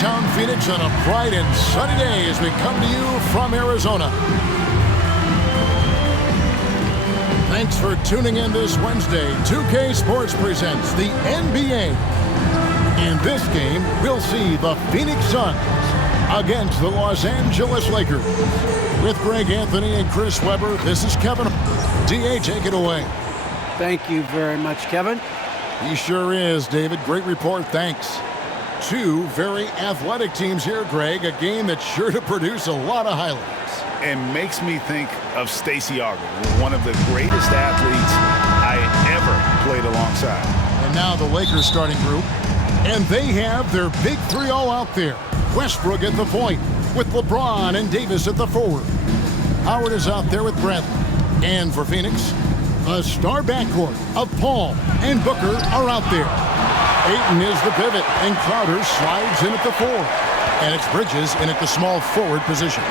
downtown Phoenix on a bright and sunny day as we come to you from Arizona. Thanks for tuning in this Wednesday. 2K Sports presents the NBA. In this game, we'll see the Phoenix Suns against the Los Angeles Lakers. With Greg Anthony and Chris Webber, this is Kevin. DA, take it away. Thank you very much, Kevin. He sure is, David. Great report, thanks. Two very athletic teams here, Greg. A game that's sure to produce a lot of highlights. And makes me think of Stacey Augmon, one of the greatest athletes I ever played alongside. And now the Lakers starting group. And they have their big three all out there. Westbrook at the point, with LeBron and Davis at the forward. Howard is out there with Bradley. And for Phoenix, a star backcourt of Paul and Booker are out there. Ayton is the pivot, and Crowder slides in at the four. And it's Bridges in at the small forward position.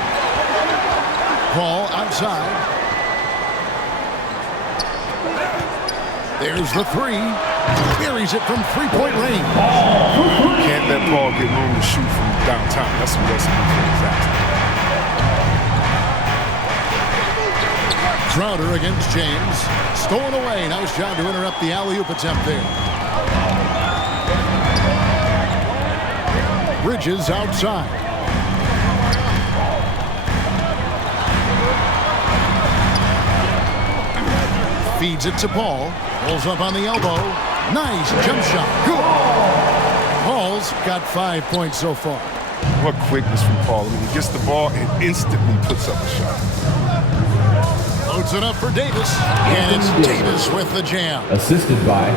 Paul outside. There's the three. Buries it from three-point range. Can't let Paul get room to shoot from downtown. That's a recipe for disaster. Crowder against James. Stolen away. Nice job to interrupt the alley-oop attempt there. Bridges outside. Feeds it to Paul. Pulls up on the elbow. Nice jump shot. Good. Paul's got 5 points so far. What quickness from Paul. I mean, he gets the ball and instantly puts up a shot. Loads it up for Davis. And it's Davis with the jam. Assisted by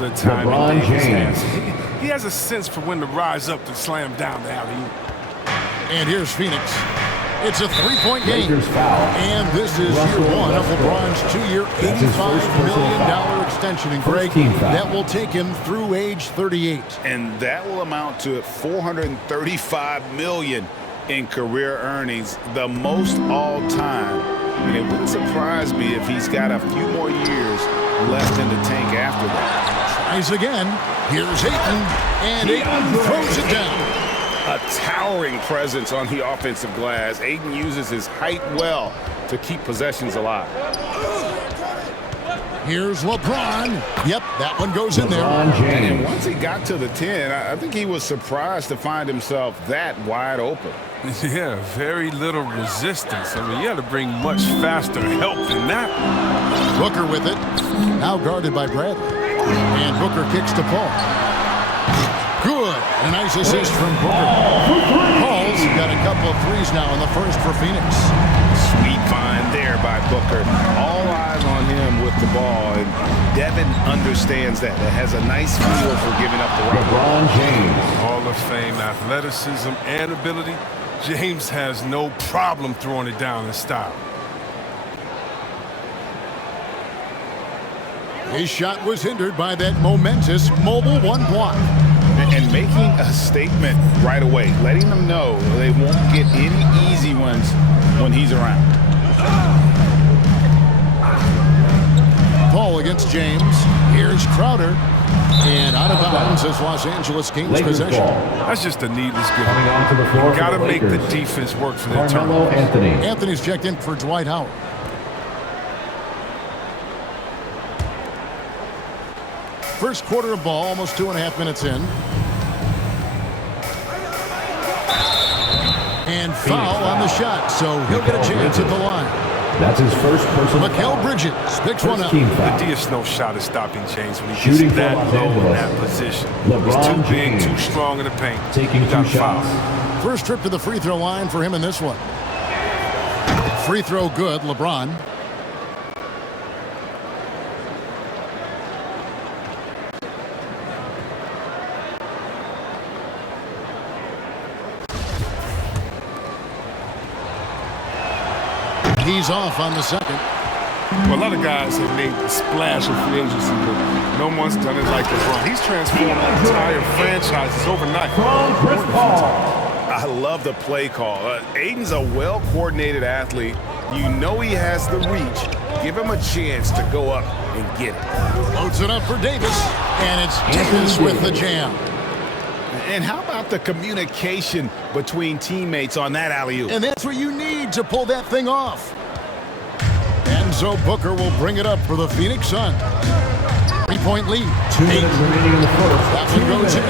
the time LeBron James. He has a sense for when to rise up to slam down the alley-oop. And here's Phoenix. It's a three-point game. Lakers foul. And this is year one of LeBron's two-year, $85 million extension. And Greg, that will take him through age 38. And that will amount to $435 million in career earnings, the most all-time. And it wouldn't surprise me if he's got a few more years left in the tank after that. Tries again. Here's Ayton. And Ayton throws it down. A towering presence on the offensive glass. Ayton uses his height well to keep possessions alive. Here's LeBron. Yep, that one goes in there. And once he got to the 10, I think he was surprised to find himself that wide open. Yeah, very little resistance. I mean, you had to bring much faster help than that. Booker with it. Now guarded by Bradley. And Booker kicks to Paul. Good. A nice assist from Booker. Paul's got a couple of threes now in the first for Phoenix. Sweet find there by Booker. All eyes on him with the ball. And Devin understands that. It has a nice feel for giving up the rock. LeBron James. Hall of Fame athleticism and ability. James has no problem throwing it down in style. His shot was hindered by that momentous mobile one block. And making a statement right away, letting them know they won't get any easy ones when he's around. Paul against James. Here's Crowder. And out of bounds as Los Angeles gains Lakers possession. ball. That's just a needless gift. Coming onto the floor. You got to for the make the Lakers. defense work for their Carmelo turn. Anthony. Anthony's checked in for Dwight Howard. First quarter of ball, almost 2.5 minutes in. And foul on the shot, so he'll get a chance at the line. That's his first personal Mikal foul. Bridges picks one up. Team The foul. DS no shot is stopping James when he Shooting gets for that Los low in Angeles. that position. LeBron He's too big, James. too strong in the paint. Taking He got two shots. fouled. First trip to the free throw line for him in this one. Free throw good, LeBron. He's off on the second. Well, a lot of guys have made the splash in free agency, but no one's done it like LeBron. He's transformed entire franchises overnight. From Chris Paul. I love the play call. Ayton's a well-coordinated athlete. You know he has the reach. Give him a chance to go up and get it. Loads it up for Davis, and it's Davis with the jam. And how about the communication between teammates on that alley-oop? And that's what you need to pull that thing off. And so Booker will bring it up for the Phoenix Suns. 3-point lead. 2 minutes remaining in the first. That one goes in.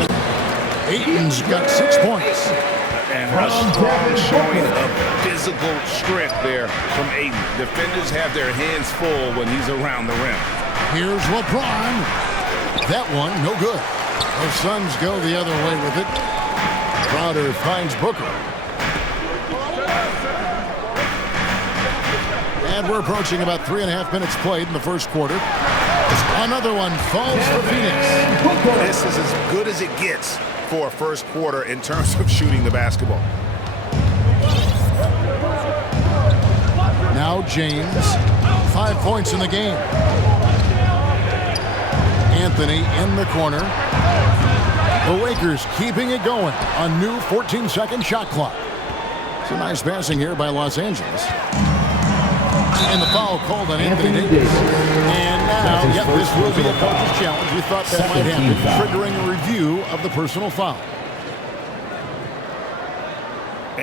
Ayton's got 6 points. And a strong showing of physical strength there from Ayton. Defenders have their hands full when he's around the rim. Here's LeBron. That one, no good. The Suns go the other way with it. Crowder finds Booker. And we're approaching about 3.5 minutes played in the first quarter. Another one falls for Phoenix. This is as good as it gets for a first quarter in terms of shooting the basketball. Now James, 5 points in the game. Anthony in the corner. The Lakers keeping it going. A new 14-second shot clock. Some nice passing here by Los Angeles. And the foul called on Anthony Davis. And now, yep, this will be a coach's challenge. We thought that might happen, triggering a review of the personal foul.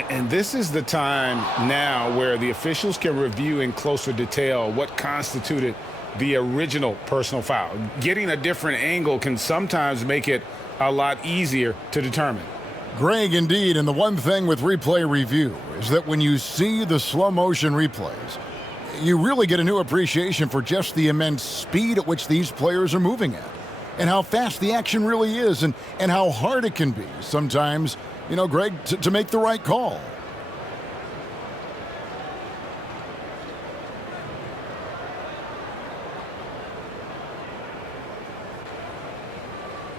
And this is the time now where the officials can review in closer detail what constituted the original personal foul. Getting a different angle can sometimes make it a lot easier to determine. Greg, indeed, and the one thing with replay review is that when you see the slow motion replays, you really get a new appreciation for just the immense speed at which these players are moving at and how fast the action really is and how hard it can be sometimes, you know, Greg, to make the right call.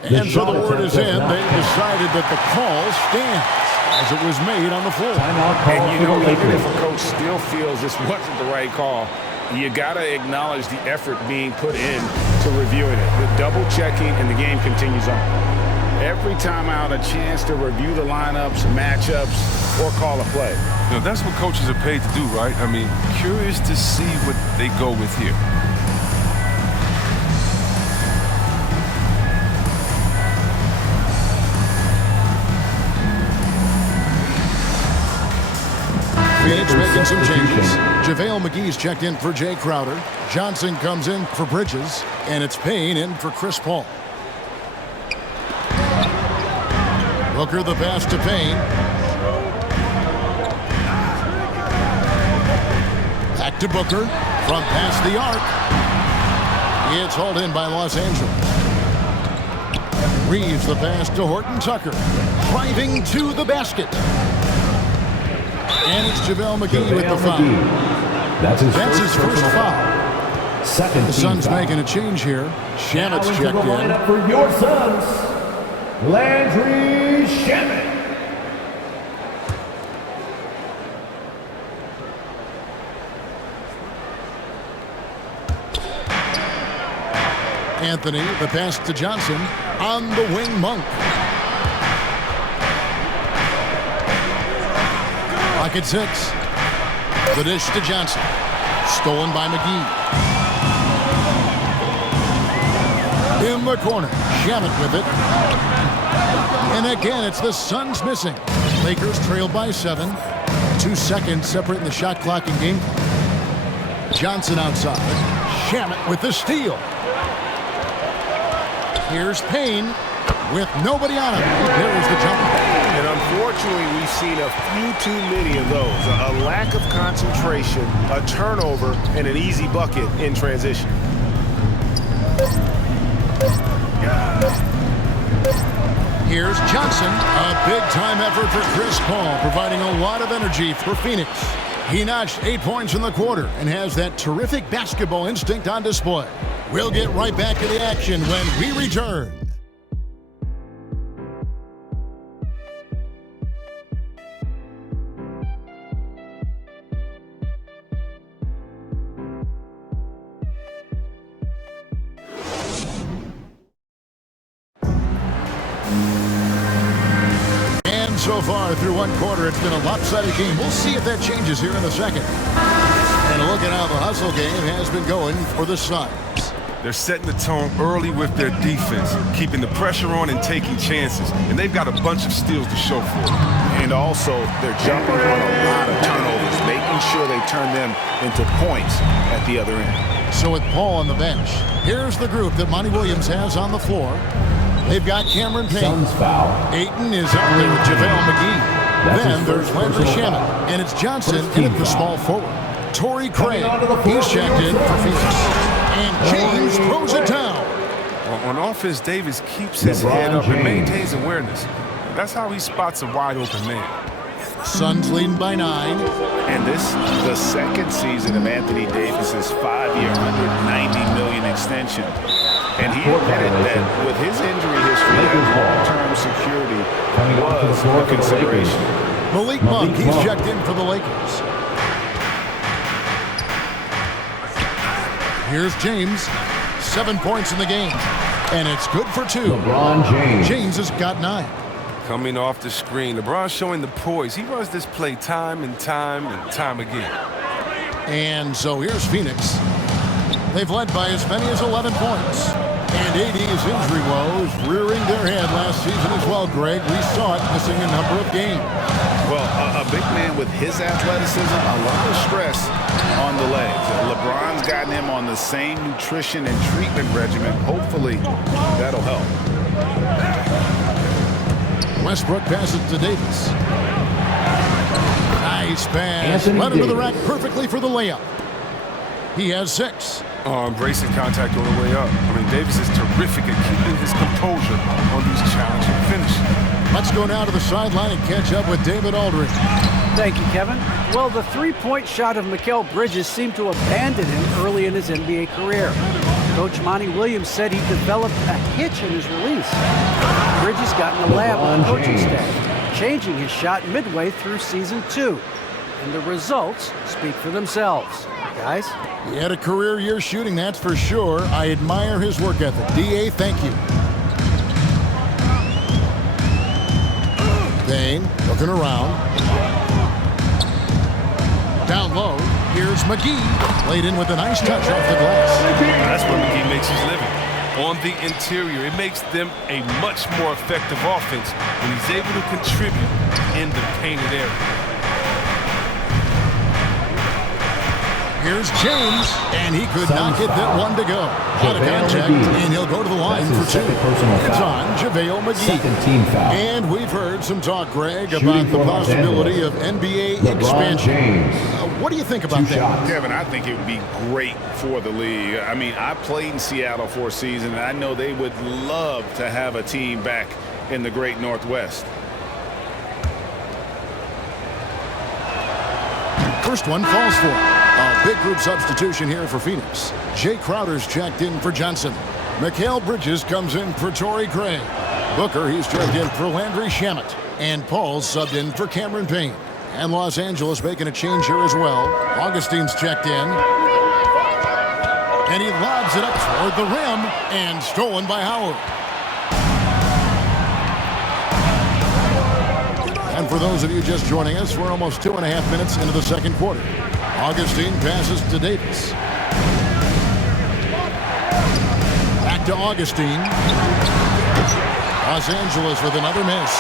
And so the word is in. They decided that the call stands as it was made on the floor. And you know, even if a coach still feels this wasn't the right call, you got to acknowledge the effort being put in to reviewing it. The double checking and the game continues on. Every time out, a chance to review the lineups, matchups, or call a play. You know, that's what coaches are paid to do, right? I mean, curious to see what they go with here. Phoenix making some changes. JaVale McGee's checked in for Jay Crowder. Johnson comes in for Bridges. And it's Payne in for Chris Paul. Booker the pass to Payne. Back to Booker. From past the arc. It's hauled in by Los Angeles. Reeves the pass to Horton Tucker. Driving to the basket. And it's JaVale McGee with the foul. That's his first foul. Second The Suns foul. making a change here. Shamet's checked in. Lineup for your Suns, Landry Shamet. Anthony, the pass to Johnson. On the wing, Monk. Pocket 6. The dish to Johnson. Stolen by McGee. In the corner. Shamet with it. And again, it's the Suns missing. Lakers trailed by 7. 2 seconds separating the shot clock and game clock. Johnson outside. Shamet with the steal. Here's Payne with nobody on him. There is the jumper. And unfortunately, we've seen a few too many of those. A lack of concentration, a turnover, and an easy bucket in transition. Here's Johnson. A big-time effort for Chris Paul, providing a lot of energy for Phoenix. He notched 8 points in the quarter and has that terrific basketball instinct on display. We'll get right back to the action when we return. So far through one quarter, it's been a lopsided game. We'll see if that changes here in a second. And a look at how the hustle game has been going for the Suns. They're setting the tone early with their defense, keeping the pressure on and taking chances. And they've got a bunch of steals to show for it. And also, they're jumping on a lot of turnovers, making sure they turn them into points at the other end. So with Paul on the bench, here's the group that Monty Williams has on the floor. They've got Cameron Payne. Suns foul. Aiton is out there with JaVale McGee. That's Then his there's first Landry personal Shamet. foul. And it's Johnson First in team at the foul. small forward. Torrey Craig, Coming onto the floor he's for checked in New York for Phoenix. And James LBJ. throws it down. On offense, Davis keeps his LeBron head up and James. maintains awareness. That's how he spots a wide-open man. Suns leading by 9. And this is the second season of Anthony Davis's 5-year, $190 million extension. And he admitted that with his injury history, that long-term security Coming onto the was floor a for the consideration. Lakers. Malik Monk, Malik he's Monk. checked in for the Lakers. Here's James. 7 points in the game. And it's good for 2. LeBron James. James has got 9. Coming off the screen, LeBron showing the poise. He runs this play time and time and time again. And so here's Phoenix. They've led by as many as 11 points. And AD's injury woes rearing their head last season as well, Greg. We saw it missing a number of games. Well, a big man with his athleticism, a lot of stress on the legs. LeBron's gotten him on the same nutrition and treatment regimen. Hopefully, that'll help. Westbrook passes to Davis. Nice pass. Anthony Led him to the Davis. rack perfectly for the layup. He has 6. Embracing contact on the way up. I mean, Davis is terrific at keeping his composure on these challenging finishes. Let's go now to the sideline and catch up with David Aldridge. Thank you, Kevin. Well, the three-point shot of Mikal Bridges seemed to abandon him early in his NBA career. Coach Monty Williams said he developed a hitch in his release. Bridges got in the lab with the coaching staff, changing his shot midway through season 2. And the results speak for themselves. Guys? He had a career year shooting, that's for sure. I admire his work ethic. D.A., thank you. Payne looking around. Down low, here's McGee. Laid in with a nice touch off the glass. That's where McGee makes his living. On the interior, it makes them a much more effective offense when he's able to contribute in the painted area. Here's James, and he could not get that one to go. Out of JaVale contact, McGee. and he'll go to the line That's for his 2. second personal It's foul. on JaVale McGee. Second team foul. And we've heard some talk, Greg, Shooting about the for Los possibility Angeles. of NBA LeBron expansion. James. What do you think about 2 that? shots. Kevin, I think it would be great for the league. I mean, I played in Seattle for a season, and I know they would love to have a team back in the great Northwest. First one falls for him. A big group substitution here for Phoenix. Jay Crowder's checked in for Johnson. Mikal Bridges comes in for Torrey Craig. Booker, he's checked in for Landry Shamet. And Paul's subbed in for Cameron Payne. And Los Angeles making a change here as well. Augustine's checked in. And he lobs it up toward the rim. And stolen by Howard. And for those of you just joining us, we're almost 2.5 minutes into the second quarter. Augustine passes to Davis. Back to Augustine. Los Angeles with another miss.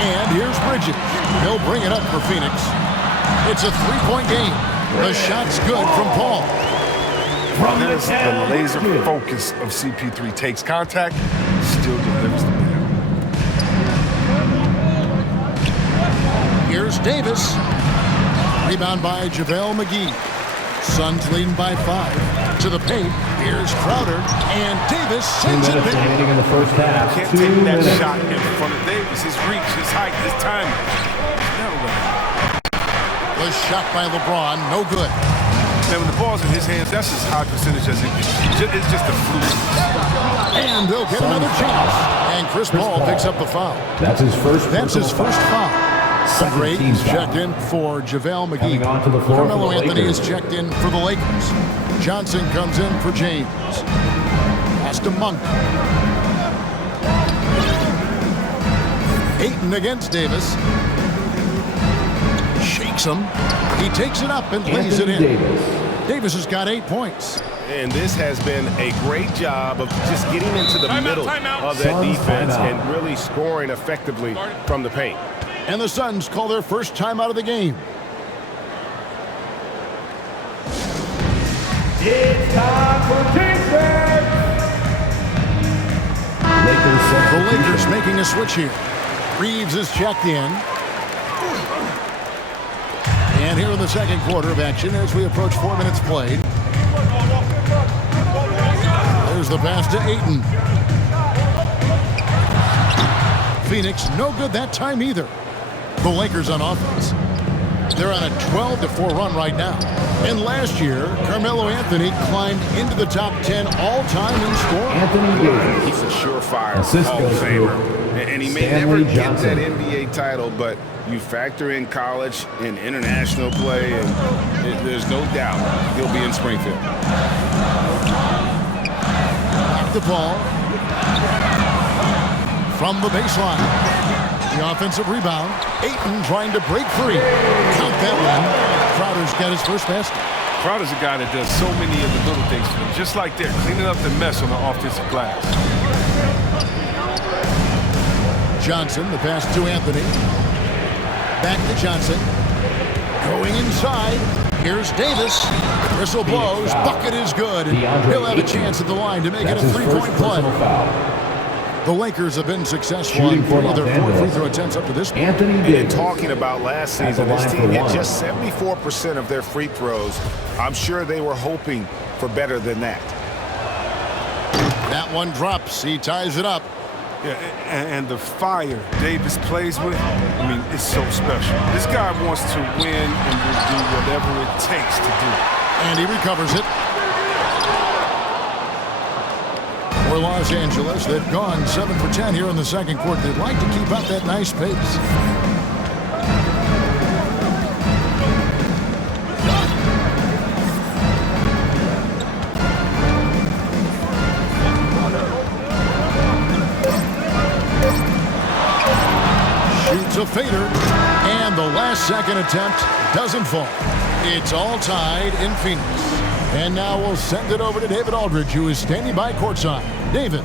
And here's Bridges. He'll bring it up for Phoenix. It's a 3-point game. The shot's good from Paul. There's the laser focus of CP3. Takes contact, still delivers the ball. Here's Davis. Rebound by JaVale McGee. Suns leading by 5. To the paint. Here's Crowder. And Davis 2 sends it minutes back. remaining in the first half. Can't 2 take that minutes. shot in front of Davis. His reach, his height, his timing. Never gonna. The shot by LeBron, no good. And when the ball's in his hands, that's as high percentage as it gets. It's just a fluke. And they'll get another chance. And Chris Paul picks up the foul. That's his first That's his personal first foul. Second Gray team is foul. checked in for JaVale McGee. Coming onto the floor for Carmelo the Anthony Lakers. is checked in for the Lakers. Johnson comes in for James. Pass to Monk. Aiton against Davis. Shakes him. He takes it up and lays it Anthony in. Davis. Davis has got 8 points. And this has been a great job of just getting into the middle of that defense and really scoring effectively from the paint. And the Suns call their first timeout of the game. It's time for defense. The Lakers making a switch here. Reeves is checked in. And here in the second quarter of action as we approach 4 minutes played. There's the pass to Ayton. Phoenix no good that time either. The Lakers on offense. They're on a 12-4 run right now. And last year, Carmelo Anthony climbed into the top 10 all-time in scoring. He's a surefire Hall of Famer. And he may never get that NBA title, but you factor in college and international play, and there's no doubt he'll be in Springfield. Back the ball. From the baseline. The offensive rebound. Ayton trying to break free. Count that one. Crowder's got his first basket. Crowder's a guy that does so many of the little things for them. Just like they're cleaning up the mess on the offensive glass. Johnson, the pass to Anthony. Back to Johnson. Going inside. Here's Davis. Whistle blows. Bucket is good. He'll have a chance at the line to make it a three-point play. The Lakers have been successful on 3 of their 4 free throw attempts up to this point. And talking about last season, this team hit just 74% of their free throws. I'm sure they were hoping for better than that. That one drops. He ties it up. Yeah, and the fire Davis plays with, I mean, it's so special. This guy wants to win and will do whatever it takes to do it. And he recovers it. For Los Angeles, they've gone 7 for 10 here in the second quarter. They'd like to keep up that nice pace. Shoots a fader, and the last second attempt doesn't fall. It's all tied in Phoenix. And now we'll send it over to David Aldridge, who is standing by courtside. David.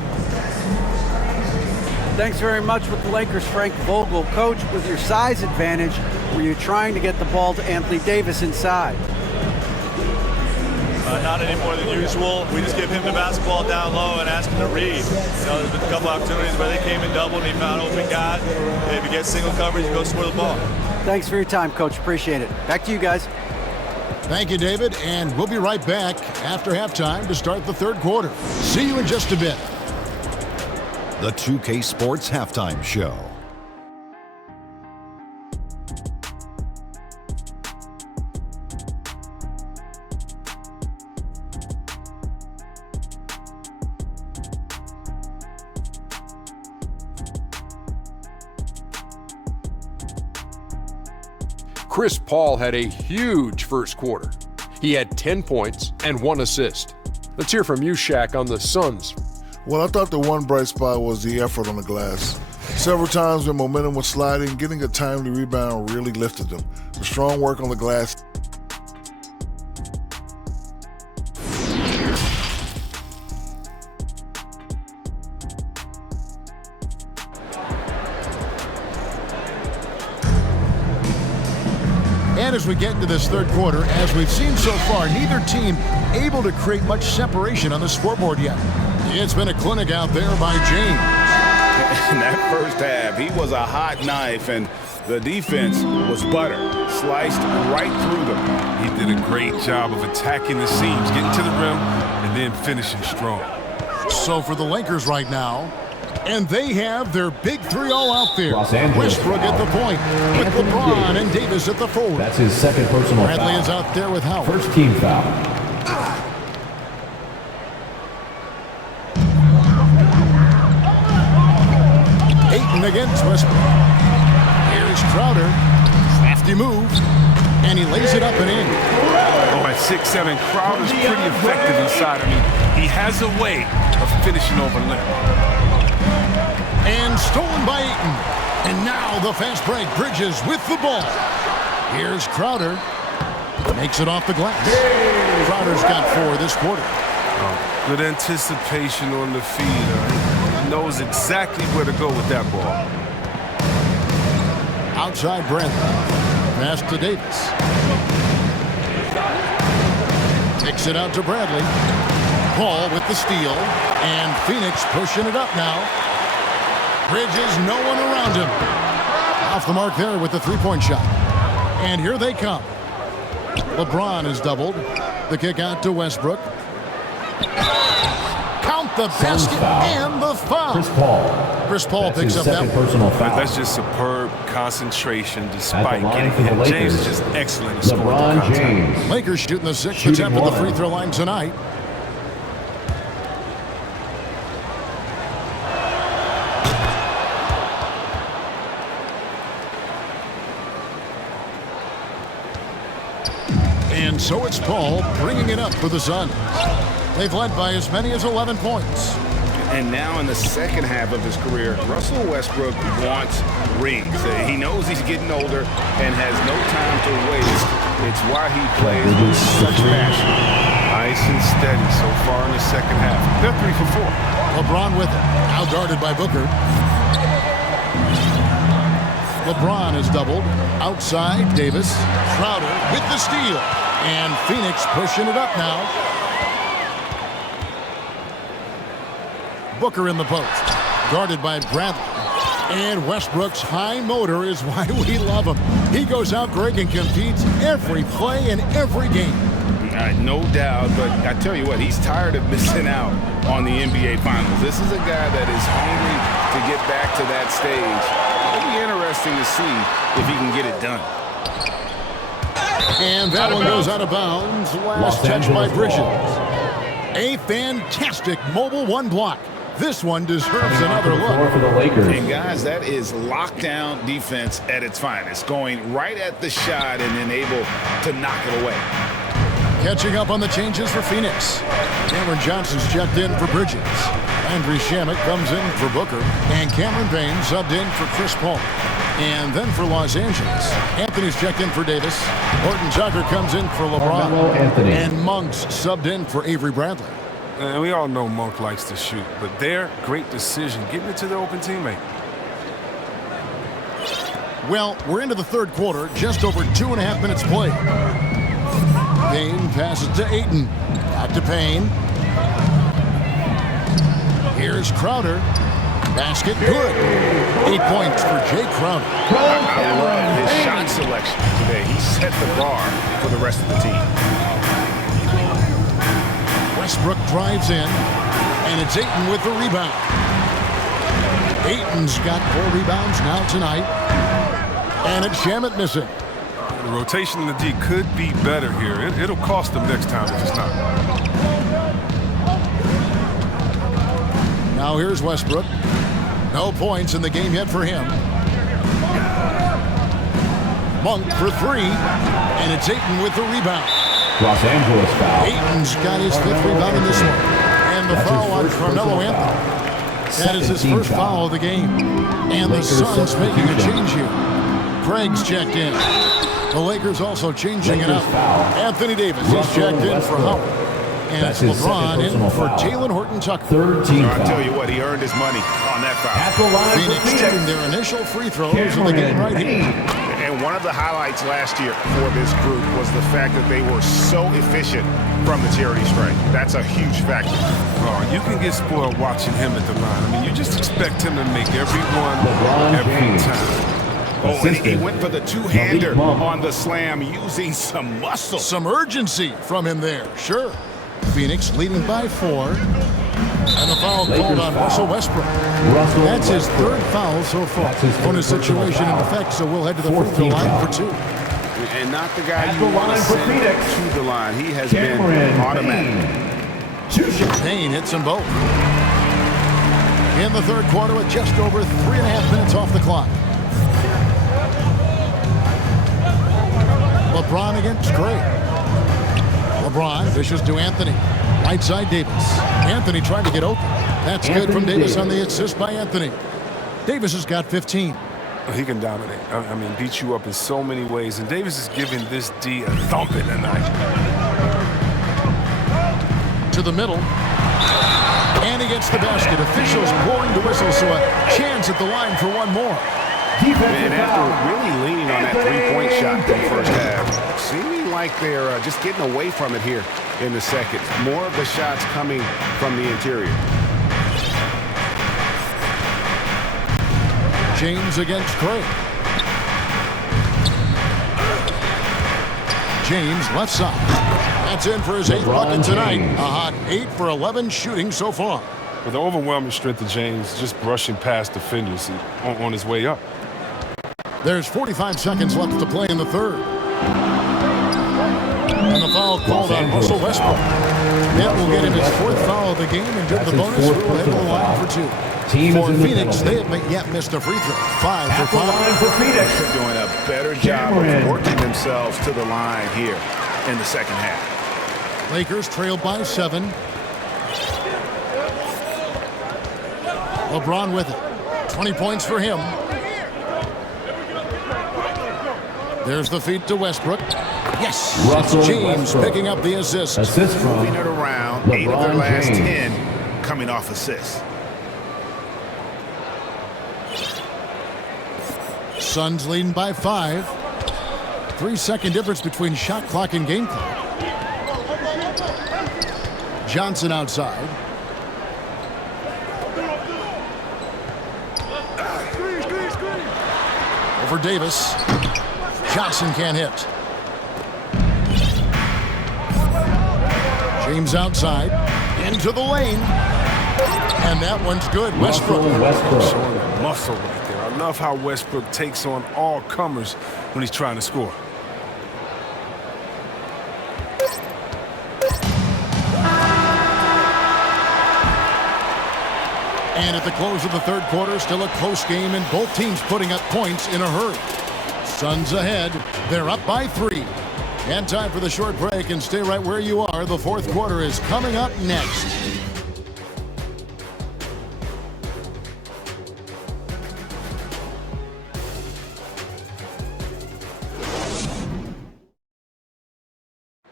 Thanks very much with the Lakers, Frank Vogel. Coach, with your size advantage, were you trying to get the ball to Anthony Davis inside? Not any more than usual. We just give him the basketball down low and ask him to read. You know, there's been a couple opportunities where they came in double and he found an open guy. If he gets single coverage, he goes score the ball. Thanks for your time, Coach. Appreciate it. Back to you guys. Thank you, David, and we'll be right back after halftime to start the third quarter. See you in just a bit. The 2K Sports Halftime Show. Chris Paul had a huge first quarter. He had 10 points and 1 assist. Let's hear from you, Shaq, on the Suns. Well, I thought the one bright spot was the effort on the glass. Several times when momentum was sliding, getting a timely rebound really lifted them. The strong work on the glass. And as we get into this third quarter, as we've seen so far, neither team able to create much separation on the scoreboard yet. It's been a clinic out there by James. In that first half, he was a hot knife, and the defense was butter, sliced right through them. He did a great job of attacking the seams, getting to the rim, and then finishing strong. So for the Lakers right now, and they have their big 3 all out there. Westbrook at the point, with LeBron and Davis at the forward. That's his second personal Bradley foul. is out there with Howard. First team foul. Ayton against Westbrook. Here's Crowder. Crafty move. And he lays it up and in. Oh, at 6'7", Crowder's pretty effective inside. I mean, he has a way of finishing over limb. And stolen by Ayton. And now the fast break. Bridges with the ball. Here's Crowder. Makes it off the glass. Crowder's got 4 this quarter. Good anticipation on the feed. He knows exactly where to go with that ball. Outside Brent. Pass to Davis. Takes it out to Bradley. Paul with the steal. And Phoenix pushing it up now. Bridges, no one around him. Off the mark there with the three-point shot. And here they come. LeBron is doubled. The kick out to Westbrook. Count the basket and the foul. Chris Paul picks up that one. Personal foul. That's just superb concentration despite getting hit. James is just excellent at scoring the contact. James. Lakers shooting the sixth attempt at the free throw line tonight. And so it's Paul bringing it up for the Suns. They've led by as many as 11 points. And now in the second half of his career, Russell Westbrook wants rings. He knows he's getting older and has no time to waste. It's why he plays with such passion. Nice and steady so far in the second half. They're 3 for 4. LeBron with it. Out guarded by Booker. LeBron is doubled. Outside, Davis. Crowder with the steal. And Phoenix pushing it up now. Booker in the post. Guarded by Bradley. And Westbrook's high motor is why we love him. He goes out, Greg, and competes every play in every game. No doubt, but I tell you what, he's tired of missing out on the NBA Finals. This is a guy that is hungry to get back to that stage. It'll be interesting to see if he can get it done. And that one goes out of bounds. Last touch by Bridges. A fantastic mobile one block. This one deserves another look. For the Lakers. And guys, that is lockdown defense at its finest. Going right at the shot and then able to knock it away. Catching up on the changes for Phoenix. Cameron Johnson's checked in for Bridges. Andrew Shamet comes in for Booker. And Cameron Payne subbed in for Chris Paul. And then for Los Angeles, Anthony's checked in for Davis. Horton Tucker comes in for LeBron. And Monk's subbed in for Avery Bradley. And we all know Monk likes to shoot, but their great decision, getting it to the open teammate. Well, we're into the third quarter, just over 2.5 minutes played. Payne passes to Ayton. Back to Payne. Here's Crowder. Basket good. 8 points for Jay Crowder. I love his shot selection today. He set the bar for the rest of the team. Westbrook drives in, and it's Ayton with the rebound. Ayton's got 4 rebounds now tonight, and it's Shamet missing. The rotation in the D could be better here. It'll cost them next time if it's not. Now here's Westbrook. No points in the game yet for him. Monk for 3, and it's Ayton with the rebound. Los Angeles foul. Ayton's got his 5th rebound in this one. And the foul on Carmelo Anthony. That is his first foul of the game. And the Suns making a change here. Craig's checked in. The Lakers also changing it up. Anthony Davis is checked in for Howard. And it's LeBron in for Talen Horton-Tucker. Third team I'll foul. tell you what, he earned his money on that foul. At the line Phoenix for shooting their initial free throws of the game right here. And one of the highlights last year for this group was the fact that they were so efficient from the charity stripe. That's a huge factor. Oh, you can get spoiled watching him at the line. I mean, you just expect him to make every one, every time. Oh, and he went for the two-hander on the slam using some muscle. Some urgency from him there, sure. Phoenix leading by 4. And the foul called on Russell Westbrook. That's his 3rd foul so far. On a situation in effect, so we'll head to the free throw line for 2. And not the guy you want to send to the line. He has been automatic. Payne hits them both. In the third quarter with just over 3.5 minutes off the clock. LeBron against Craig. LeBron dishes to Anthony. Right side Davis. Anthony trying to get open. That's good from Davis on the assist by Anthony. Davis has got 15. He can dominate. I mean, beat you up in so many ways. And Davis is giving this D a thumping tonight. to the middle. And he gets the basket. Officials blowing the whistle, so a chance at the line for one more. And after really leaning on that three-point shot in the first half, seeming like they're just getting away from it here in the second. More of the shots coming from the interior. James against Craig. James left side. That's in for his 8th bucket tonight. A hot 8 for 11 shooting so far. With the overwhelming strength of James, just brushing past defenders on his way up. There's 45 seconds left to play in the third. And the foul called on Russell Westbrook. That will get him his 4th foul of the game, and due to the bonus, we'll head to the line for 2. For Phoenix, they haven't yet missed a free throw. 5 for 5. For Phoenix, they're doing a better job of working themselves to the line here in the second half. Lakers trail by 7. LeBron with it. 20 points for him. There's the feed to Westbrook. Yes! Russell James Westbrook. picking up the assist. Assist from Moving it around. LeBron 8 of their last James. 10 coming off assists. Suns leading by 5. 3-second difference between shot clock and game clock. Johnson outside. Over Davis. Johnson can't hit. James outside. Into the lane. And that one's good. Westbrook. Showing the muscle right there. I love how Westbrook takes on all comers when he's trying to score. And at the close of the third quarter, still a close game, and both teams putting up points in a hurry. Suns ahead. They're up by 3. And time for the short break, and stay right where you are. The fourth quarter is coming up next.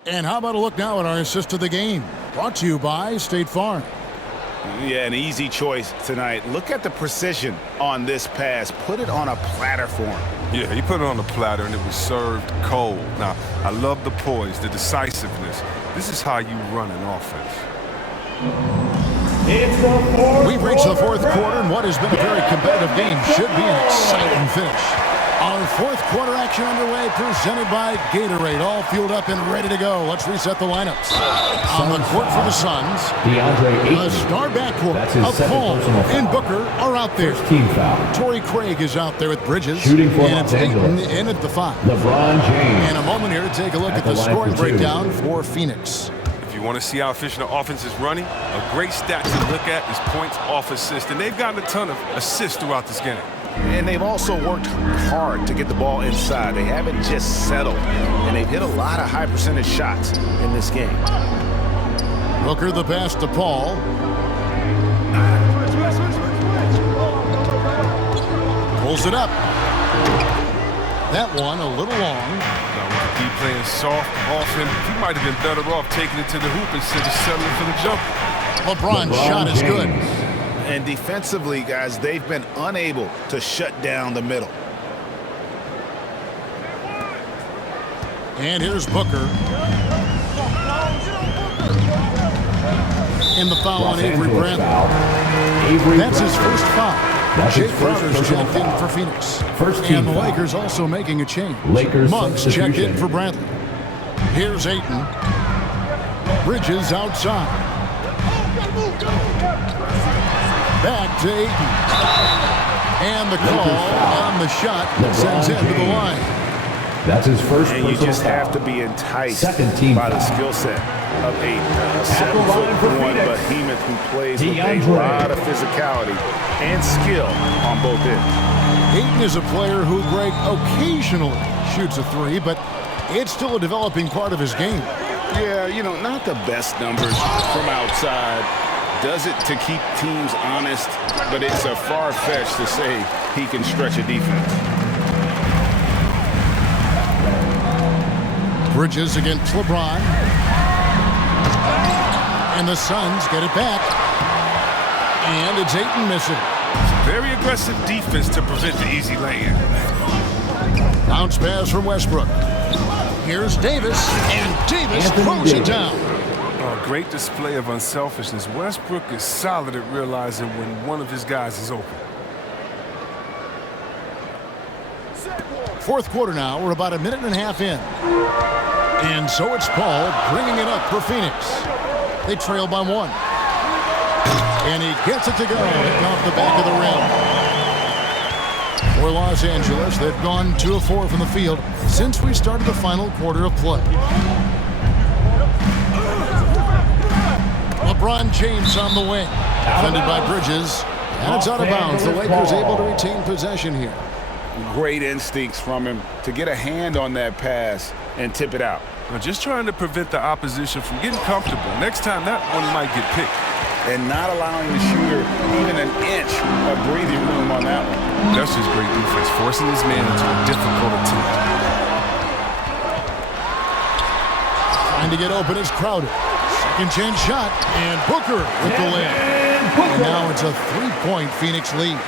And how about a look now at our assist to the game? Brought to you by State Farm. Yeah, an easy choice tonight. Look at the precision on this pass. Put it on a platter for him. Yeah, he put it on the platter and it was served cold. Now, I love the poise, the decisiveness. This is how you run an offense. We've reached the fourth quarter, and what has been a very competitive game should be an exciting finish. Our fourth quarter action underway, presented by Gatorade. All fueled up and ready to go. Let's reset the lineups. On the court for the Suns, the star backcourt of Paul and Booker are out there. Team foul. Torrey Craig is out there with Bridges. Shooting for and Los it's Ayton Angeles. in at the 5. LeBron James. In a moment here to take a look at the line scoring for 2. breakdown for Phoenix. If you want to see how efficient the offense is running, a great stat to look at is points off assist. And they've gotten a ton of assists throughout this game. And they've also worked hard to get the ball inside. They haven't just settled. And they've hit a lot of high percentage shots in this game. Booker the pass to Paul. Pulls it up. That one a little long. Now, with the D playing soft off him, he might have been better off taking it to the hoop instead of settling for the jumper. LeBron's shot is good. And defensively, guys, they've been unable to shut down the middle. And here's Booker. And the foul on Avery Bradley. That's his first foul. Jay Crowder's checked in for Phoenix. And the Lakers also making a change. Muggs checked in for Bradley. Here's Ayton. Bridges outside. Back to Ayton. And the call on the shot sends him to the line. That's his first. And you just have to be enticed by the skill set of Ayton. A 7'1" behemoth who plays with a lot of physicality and skill on both ends. Ayton is a player who, Greg, occasionally shoots a 3, but it's still a developing part of his game. Yeah, you know, not the best numbers from outside. Does it to keep teams honest, but it's a far-fetched to say he can stretch a defense. Bridges against LeBron. And the Suns get it back. And it's Ayton missing. Very aggressive defense to prevent the easy lay-in. Bounce pass from Westbrook. Here's Davis, and Davis throws it down. Great display of unselfishness. Westbrook is solid at realizing when one of his guys is open. Fourth quarter now. We're about a minute and a half in. And so it's Paul bringing it up for Phoenix. They trail by 1. And he gets it to go, hitting off the back of the rim. For Los Angeles, they've gone 2 of 4 from the field since we started the final quarter of play. LeBron James on the wing. Defended by Bridges. And it's out of bounds. The Lakers able to retain possession here. Great instincts from him to get a hand on that pass and tip it out. Just trying to prevent the opposition from getting comfortable. Next time, that one might get picked. And not allowing the shooter even an inch of breathing room on that one. That's just great defense, forcing his man into a difficult attempt. Trying to get open is Crowder. Second chance shot, and Booker with the layup. And now it's a 3-point Phoenix lead.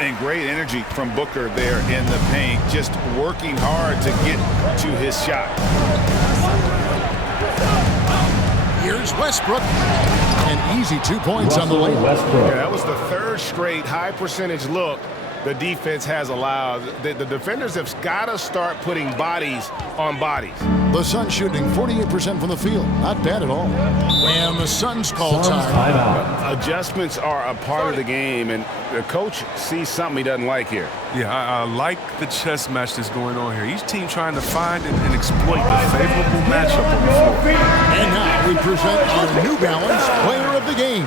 And great energy from Booker there in the paint, just working hard to get to his shot. Here's Westbrook. An easy 2 points on the layup. Yeah, that was the third straight high percentage look the defense has allowed. The defenders have got to start putting bodies on bodies. The Suns shooting 48% from the field. Not bad at all. And the Suns call time. Adjustments are a part of the game, and the coach sees something he doesn't like here. Yeah, I like the chess match that's going on here. Each team trying to find and exploit the favorable matchup on the floor. And now we present our New Balance player of the game,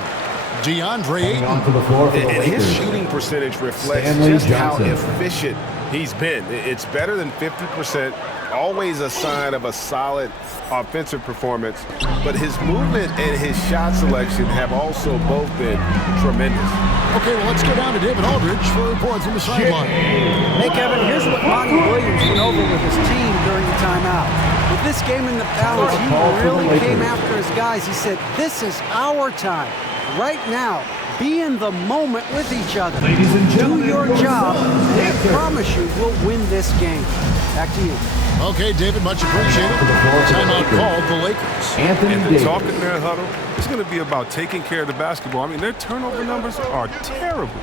DeAndre Ayton. And his shooting percentage reflects just how efficient he's been. It's better than 50%, always a sign of a solid offensive performance. But his movement and his shot selection have also both been tremendous. Okay, well, let's go down to David Aldridge for a report from the sideline. Hey, Kevin, here's what Monty Williams went over with his team during the timeout. With this game in the balance, he really came after his guys. He said, this is our time. Right now, be in the moment with each other. Do your job, and I promise you we'll win this game. Back to you. Okay, David, much appreciated. Timeout called the Lakers. And the talk in their huddle is going to be about taking care of the basketball. I mean, their turnover numbers are terrible.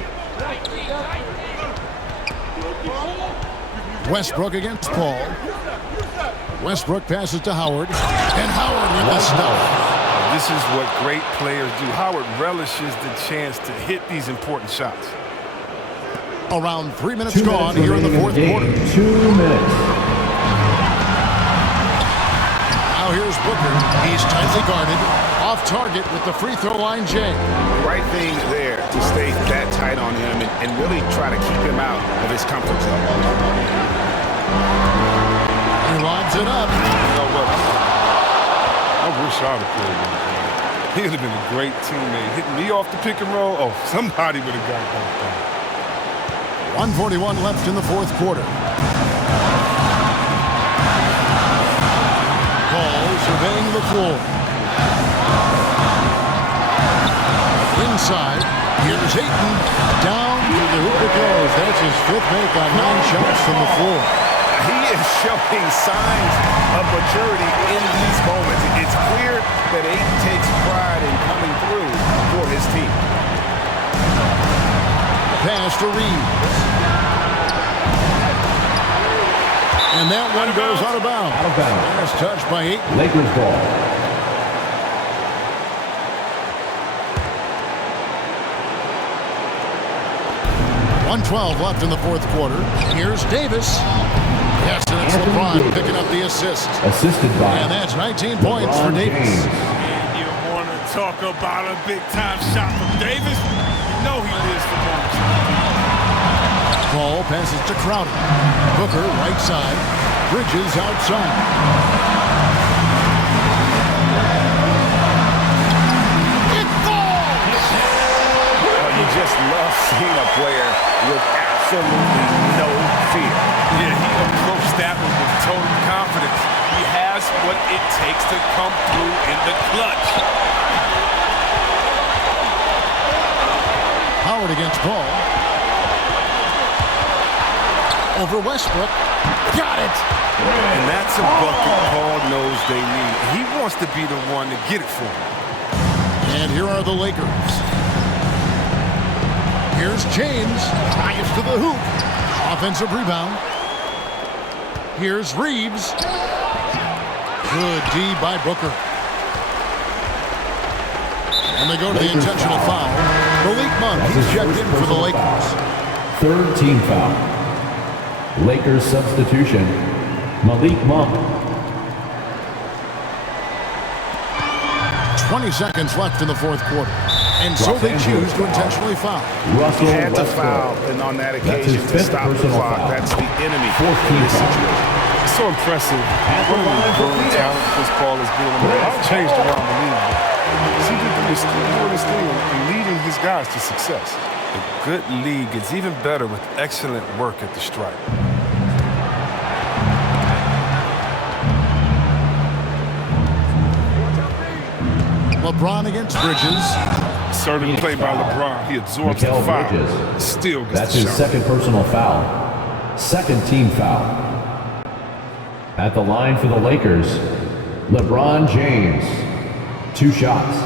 Westbrook against Paul. Westbrook passes to Howard. And Howard with the stuff. This is what great players do. Howard relishes the chance to hit these important shots. Around 3 minutes gone here in the fourth quarter. 2 minutes. Now here's Booker. He's tightly guarded. Off target with the free throw line, Jay. Right thing there to stay that tight on him and really try to keep him out of his comfort zone. He lobs it up. You know what? I wish I would have played him. He would have been a great teammate. Hitting me off the pick and roll, oh, somebody would have got that. 1:41 left in the fourth quarter. Paul surveying the floor. Inside, here's Ayton. Down to the hoop it goes. That's his fifth make on 9 shots from the floor. He is showing signs of maturity in these moments. It's clear that Ayton takes pride in coming through for his team. Pass to Reeves. And that one goes out of bounds. Out of bounds. Last touch by Ayton. Lakers ball. .112 left in the fourth quarter. Here's Davis. Yes, and it's LeBron picking up the assist. Assisted by. And that's 19 points for Davis. And you want to talk about a big-time shot from Davis? You know he lives for moments. Ball passes to Crowder. Booker right side. Bridges outside. It falls! Oh, you just love seeing a player with absolutely no fear. Yeah, he approached that one with total confidence. He has what it takes to come through in the clutch. it against Paul. Over Westbrook. Got it. And that's a bucket Paul knows they need. He wants to be the one to get it for him. And here are the Lakers. Here's James. Ties to the hoop. Offensive rebound. Here's Reeves. Good D by Booker. And they go to the intentional foul. Malik Monk, he's checked in for the Lakers. Third team foul. Lakers substitution, Malik Monk. 20 seconds left in the fourth quarter. And so they choose to intentionally foul. Russell He had to Westbrook. foul, and on that That's occasion his to fifth stop the personal clock. foul. That's the enemy. 14th foul. It's so impressive. One of the growing talent Chris Paul has been a man. It's changed around the league. CP3 is still doing his thing and leading his guys to success. A good league gets even better with excellent work at the stripe. LeBron against Bridges. Certain play by LeBron. He absorbs the Mikal foul. Bridges. Still gets That's the his shot. second personal foul. Second team foul. At the line for the Lakers, LeBron James. 2 shots.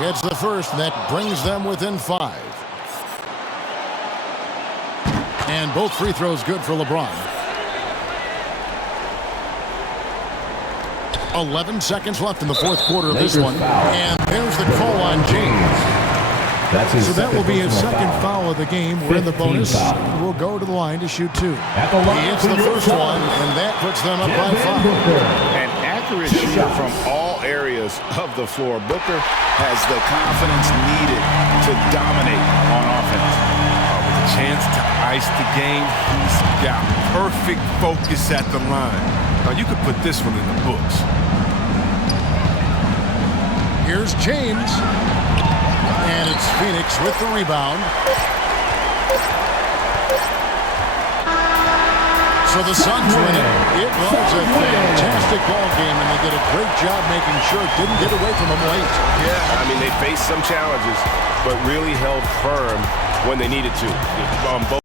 Gets the first, and that brings them within 5. And both free throws good for LeBron. 11 seconds left in the fourth quarter of this Lakers one. foul. And there's the call on James. That's his So that will be his personal second foul of the game. We're in the 15 bonus. foul. We'll go to the line to shoot 2. At the line He hits for the your first shot. one, and that puts them up by 5. An accurate shooter from all areas of the floor. Booker has the confidence needed to dominate on offense. With a chance to ice the game, he's got perfect focus at the line. Now you could put this one in the books. Here's James. And it's Phoenix with the rebound. So the Suns win it. It was a fantastic ball game, and they did a great job making sure it didn't get away from them late. Yeah, I mean, they faced some challenges, but really held firm when they needed to. On both